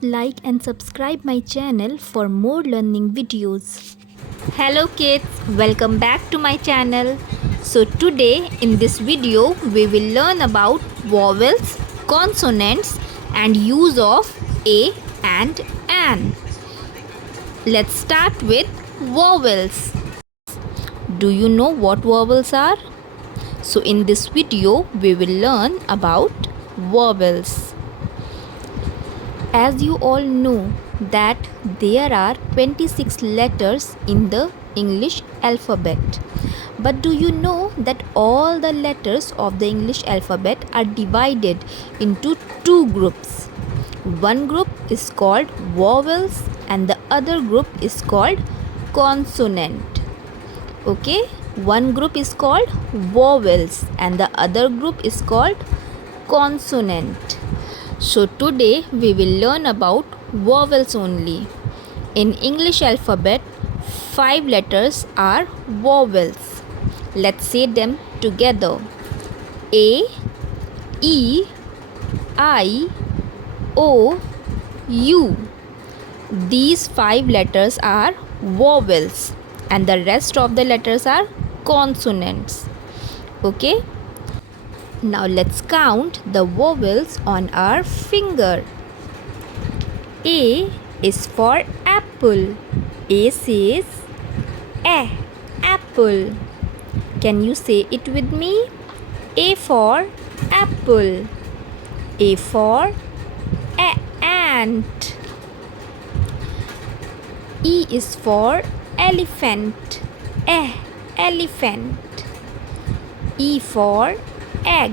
Please like and subscribe my channel for more learning videos. Hello kids, welcome back to my channel. So today in this video we will learn about vowels, consonants and use of a and an. Let's start with vowels. Do you know what vowels are? So in this video we will learn about vowels. As you all know that there are 26 letters in the English alphabet. But do you know that all the letters of the English alphabet are divided into two groups? One group is called vowels and the other group is called consonant. Okay? One group is called vowels and the other group is called consonant. So today we will learn about vowels only. In English alphabet, 5 letters are vowels. Let's say them together. A, E, I, O, U. These 5 letters are vowels and the rest of the letters are consonants. Okay? Now let's count the vowels on our finger. A is for apple. A says apple. Can you say it with me? A for apple. A for ant. E is for elephant. Elephant. E for egg.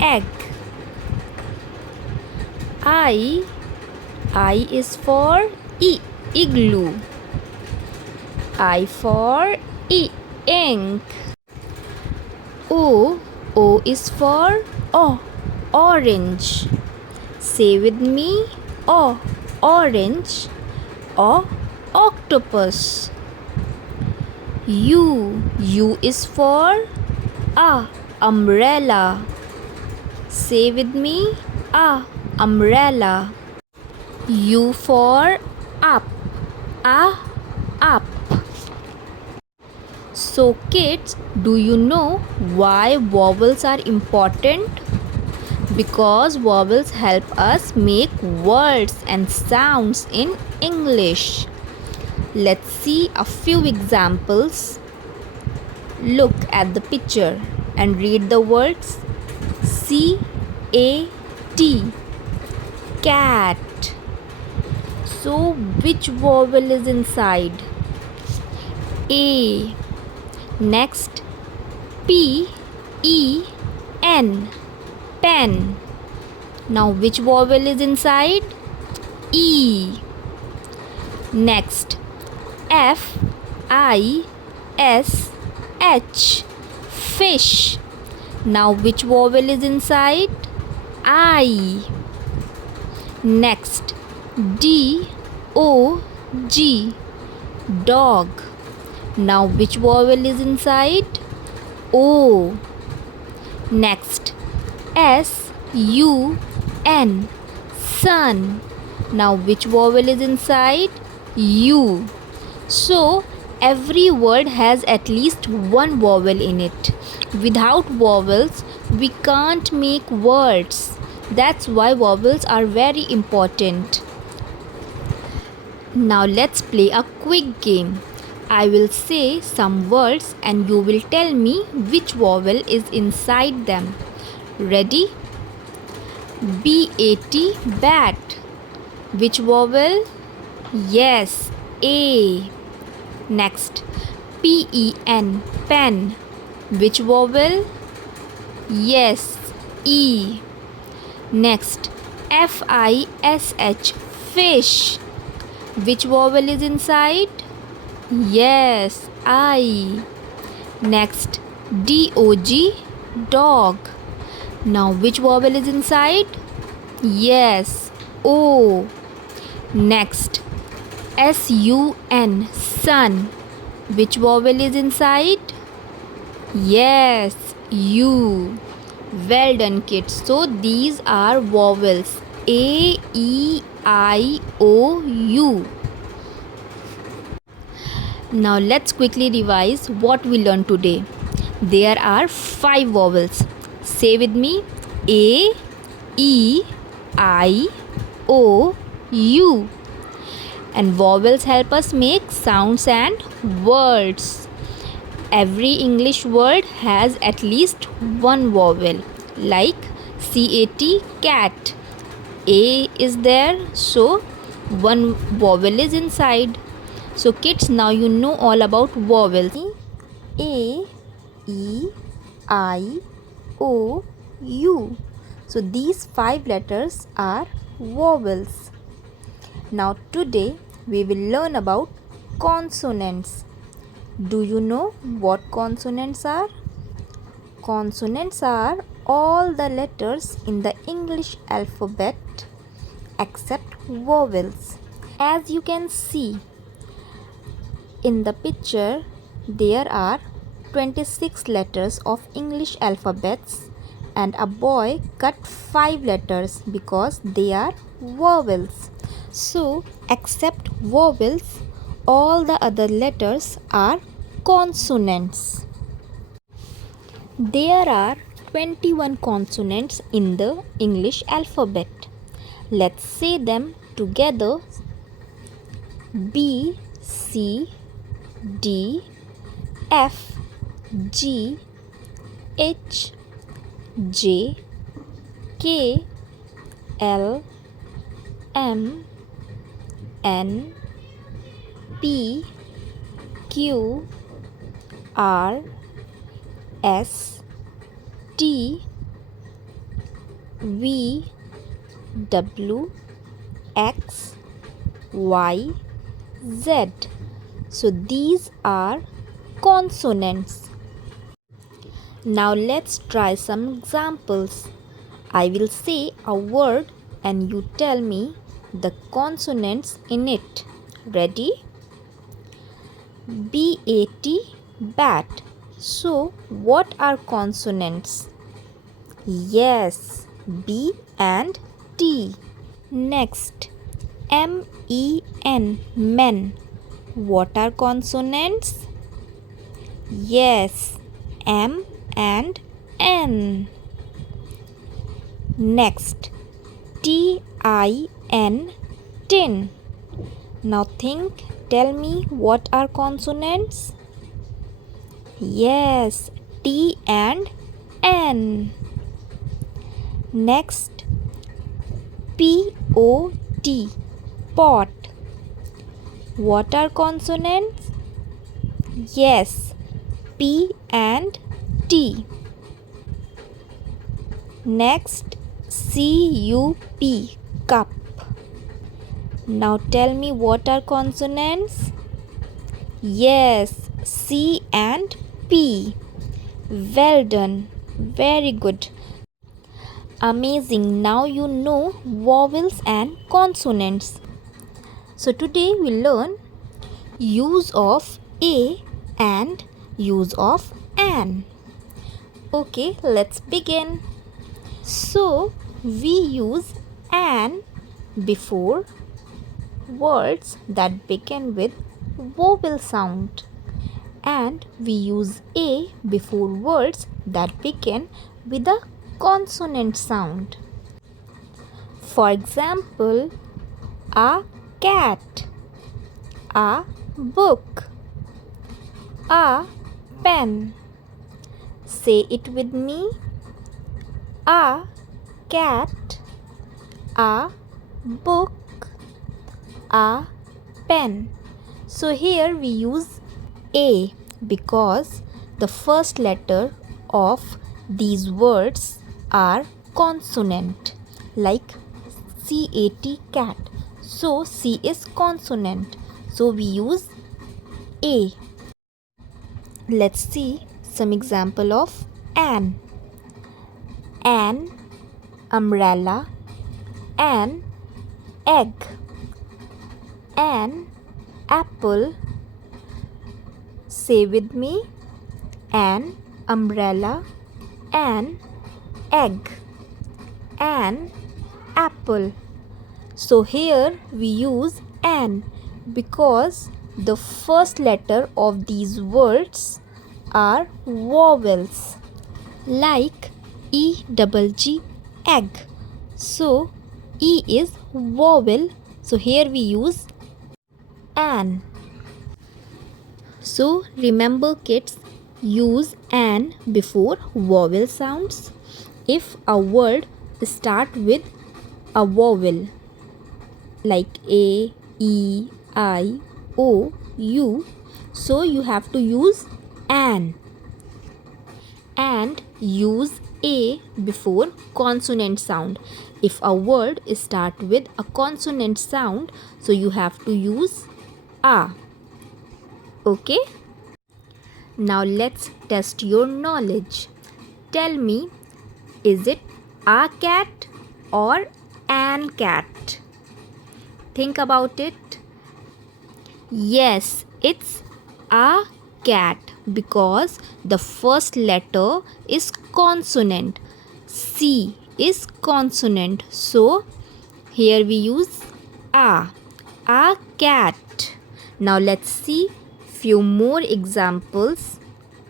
Egg. I is for igloo. I for ink. O is for orange. Say with me, orange. Octopus. U is for umbrella. Say with me, umbrella. U for up. Up. So kids, do you know why vowels are important? Because vowels help us make words and sounds in English. Let's see a few examples. Look at the picture and read the words C-A-T. Cat. So which vowel is inside? A. Next, P-E-N. Pen. Now which vowel is inside? E. Next, F-I-S-H. Fish. Now which vowel is inside? I. Next, D-O-G. Dog. Now which vowel is inside? O. Next, S-U-N. Sun. Now which vowel is inside? U. So every word has at least one vowel in it. Without vowels, we can't make words. That's why vowels are very important. Now let's play a quick game. I will say some words and you will tell me which vowel is inside them. Ready? B-A-T, bat. Which vowel? Yes, A. Next, P-E-N, pen. Which vowel? Yes, E. Next, F-I-S-H, fish. Which vowel is inside? Yes, I. Next, D-O-G, dog. Now which vowel is inside? Yes, O. Next, S-U-N, sun. Which vowel is inside? Yes, U. Well done kids. So these are vowels A, E, I, O, U. Now let's quickly revise what we learned today. There are 5 vowels. Say with me: A, E, I, O, U. And vowels help us make sounds and words. Every English word has at least one vowel, like CAT, cat. A is there, so one vowel is inside. So kids, now you know all about vowels. A, E, I, O, U. So these 5 letters are vowels. Now today we will learn about consonants. Do you know what consonants are? Consonants are all the letters in the English alphabet except vowels. As you can see in the picture, there are 26 letters of English alphabets, and a boy cut 5 letters because they are vowels. So, except vowels, all the other letters are consonants. There are 21 consonants in the English alphabet. Let's say them together: B, C, D, F, G, H, J, K, L, M, N, P, Q, R, S, T, V, W, X, Y, Z. So these are consonants. Now let's try some examples. I will say a word and you tell me the consonants in it. Ready? B-A-T, bat. So what are consonants? Yes, B and T. Next, M-E-N, men. What are consonants? Yes, M and N. Next, T-I-N, tin. Now think, tell me what are consonants? Yes, T and N. Next, P-O-T, pot. What are consonants? Yes, P and T. Next, C-U-P, cup. Now tell me what are consonants? Yes, C and P. Well done. Very good. Amazing. Now you know vowels and consonants. So today we learn use of a and use of an. Okay, let's begin. So we use an before words that begin with vowel sound, and we use a before words that begin with a consonant sound. For example, a cat, a book, a pen. Say it with me: a cat, a book, a pen. So here we use a because the first letter of these words are consonant, like C-A-T, cat. So C is consonant, so we use a. Let's see some example of an. An umbrella, an egg, an apple. Say with me: an umbrella, an egg, an apple. So here we use an because the first letter of these words are vowels like E-double-G, egg. So E is vowel. So here we use an. So remember kids, use an before vowel sounds. If a word start with a vowel like A, E, I, O, U, so you have to use an. And use A before consonant sound. If a word start with a consonant sound, so you have to use A. Okay? Now let's test your knowledge. Tell me, is it a cat or an cat? Think about it. Yes, it's a cat because the first letter is consonant. C is consonant. So here we use a cat. Now let's see few more examples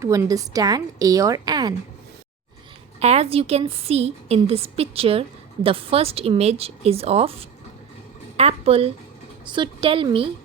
to understand a or an. As you can see in this picture, the first image is of apple. So tell me,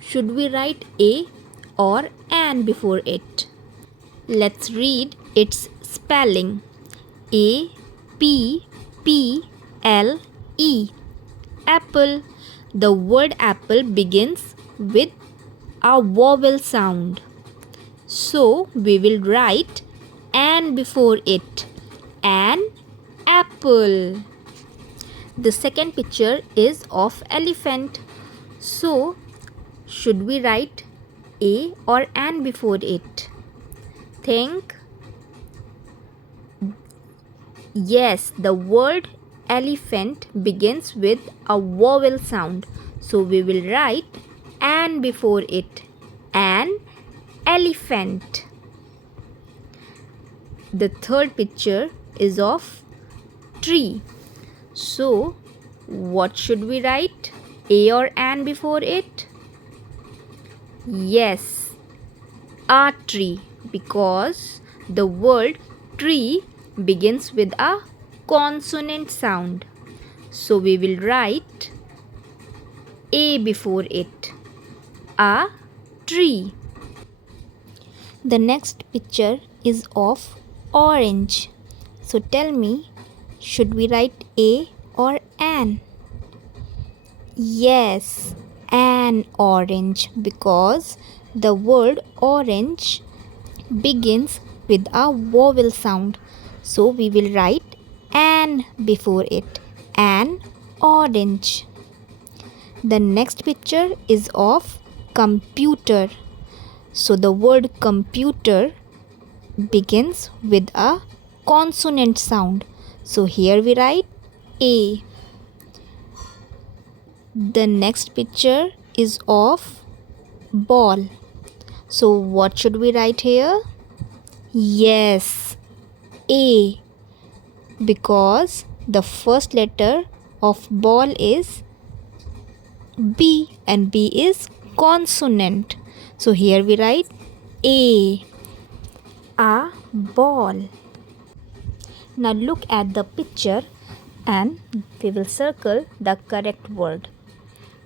should we write a or an before it? Let's read its spelling. A P P L E, apple. The word apple begins with a vowel sound. So we will write an before it. An apple. The second picture is of elephant. So should we write a or an before it? Think. Yes, the word elephant begins with a vowel sound. So we will write an before it. An elephant. The third picture is of tree. So what should we write? A or an before it? Yes, a tree because the word tree begins with a consonant sound. So we will write a before it. A tree. The next picture is of orange. So tell me, should we write a or an? Yes, an orange because the word orange begins with a vowel sound. So we will write an before it. An orange. The next picture is of computer. So the word computer begins with a consonant sound. So here we write A. The next picture is of ball. So what should we write here? Yes, A because the first letter of ball is B and B is consonant. So here we write A ball. Now look at the picture and we will circle the correct word.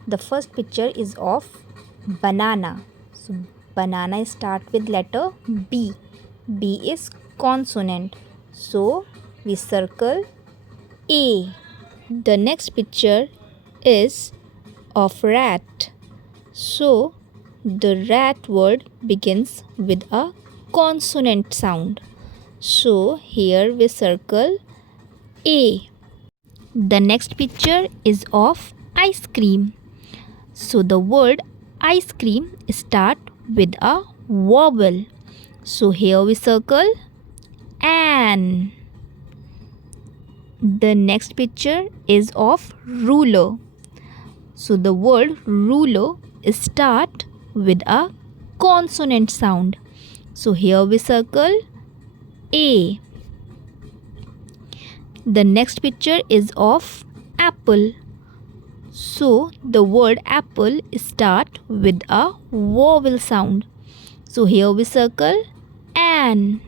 The first picture is of banana. So banana start with letter B. B is consonant. So we circle A. The next picture is of rat. So the rat word begins with a consonant sound. So here we circle A. The next picture is of ice cream. So the word ice cream start with a vowel. So here we circle an. The next picture is of ruler. So the word ruler start with a consonant sound. So here we circle A. The next picture is of apple. So the word apple start with a vowel sound. So here we circle an.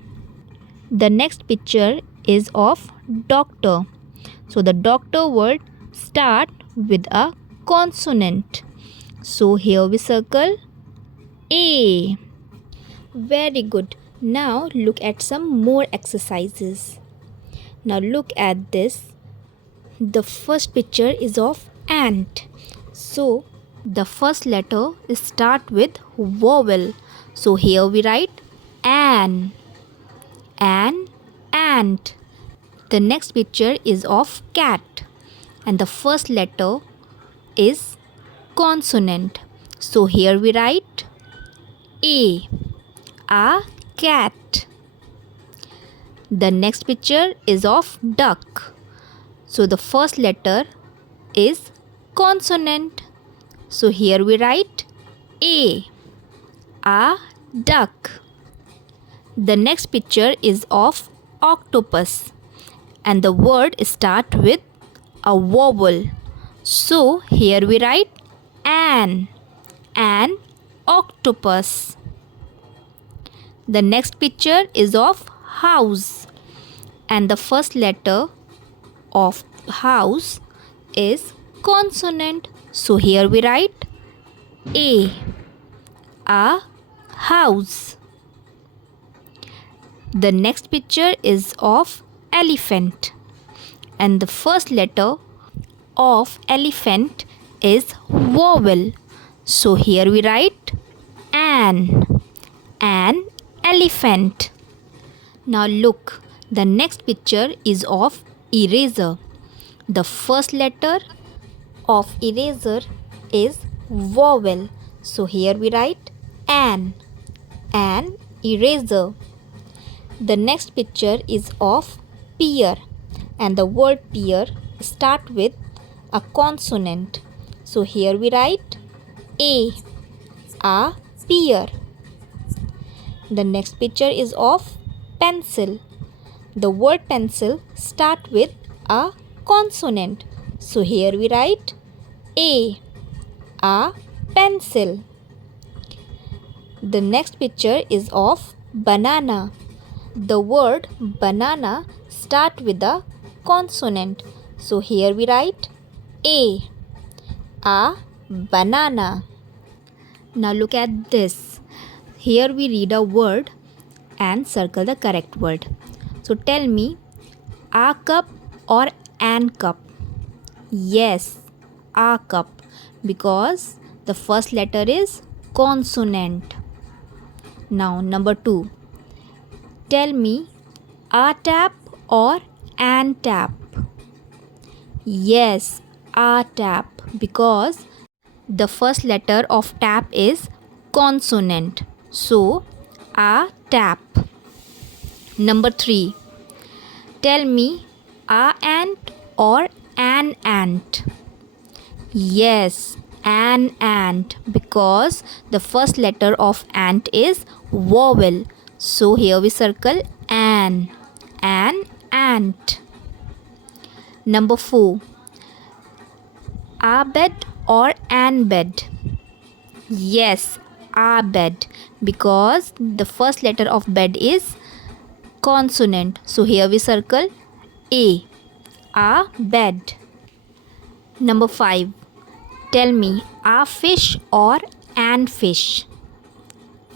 The next picture is of doctor. So the doctor word start with a consonant. So here we circle A. Very good. Now look at some more exercises. Now look at this. The first picture is of ant. So the first letter start with vowel. So here we write an ant. The next picture is of cat and the first letter is consonant. So here we write a cat. The next picture is of duck. So the first letter is consonant. So here we write a duck. The next picture is of octopus and the word start with a vowel. So here we write an octopus. The next picture is of house and the first letter of house is consonant. So here we write a house. The next picture is of elephant and the first letter of elephant is vowel. So here we write an elephant. Now look, the next picture is of eraser. The first letter of eraser is vowel. So here we write an eraser. The next picture is of pear and the word pear start with a consonant. So here we write a pear. The next picture is of pencil. The word pencil start with a consonant. So here we write a pencil. The next picture is of banana. The word banana start with a consonant. So here we write a banana. Now look at this. Here we read a word and circle the correct word. So tell me, a cup or an cup? Yes, a cup, because the first letter is consonant. Now number 2. Tell me, a tap or an tap? Yes, a tap, because the first letter of tap is consonant. So, a tap. Number 3. Tell me, a ant or an ant? Yes, an ant, because the first letter of ant is vowel. So here we circle an ant. Number 4. A bed or an bed? Yes, a bed, because the first letter of bed is consonant. So here we circle a bed. Number 5. Tell me, a fish or an fish?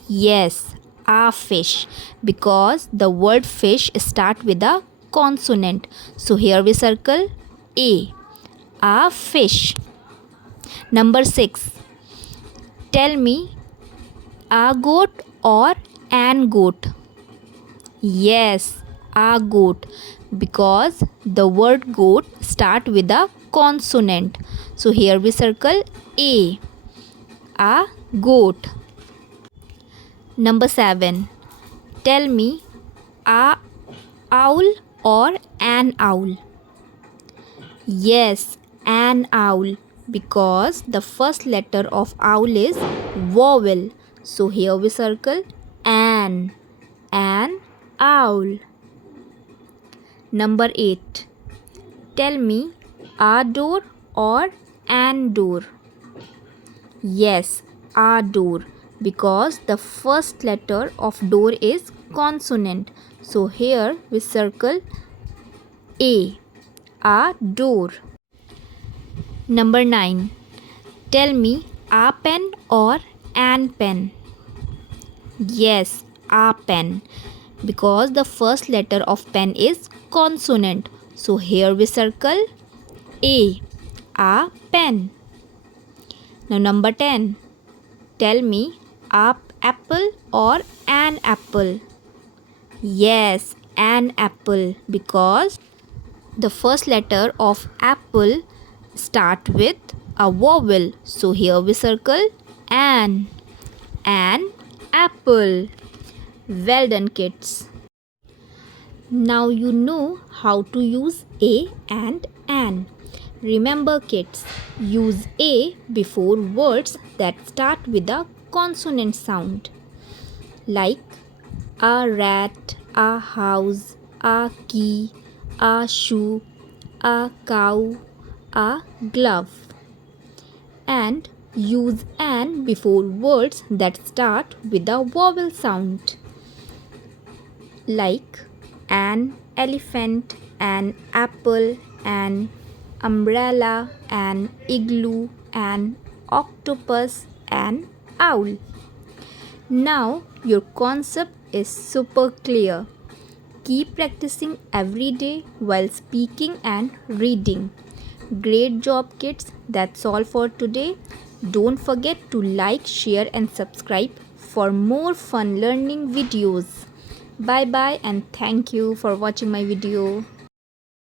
Yes, a fish, because the word fish start with a consonant. So here we circle a fish. Number 6. Tell me, a goat or an goat? Yes, a goat, because the word goat start with a consonant. So here we circle a goat. Number 7. Tell me, a owl or an owl? Yes, an owl, because the first letter of owl is vowel. So here we circle an owl. Number 8. Tell me, a door or an door. Yes, a door, because the first letter of door is consonant. So here we circle a door. Number 9. Tell me a pen or an pen. Yes, a pen, because the first letter of pen is consonant. So here we circle a pen. Now number 10. Tell me a apple or an apple. Yes, an apple, because the first letter of apple start with a vowel. So here we circle an apple. Well done, kids. Now you know how to use a and an. Remember, kids, use a before words that start with a consonant sound, like a rat, a house, a key, a shoe, a cow, a glove. And use an before words that start with a vowel sound, like an elephant, an apple, an umbrella, an igloo, an octopus, an owl. Now your concept is super clear. Keep practicing every day while speaking and reading. Great job, kids. That's all for today. Don't forget to like, share, and subscribe for more fun learning videos. Bye bye, and thank you for watching my video.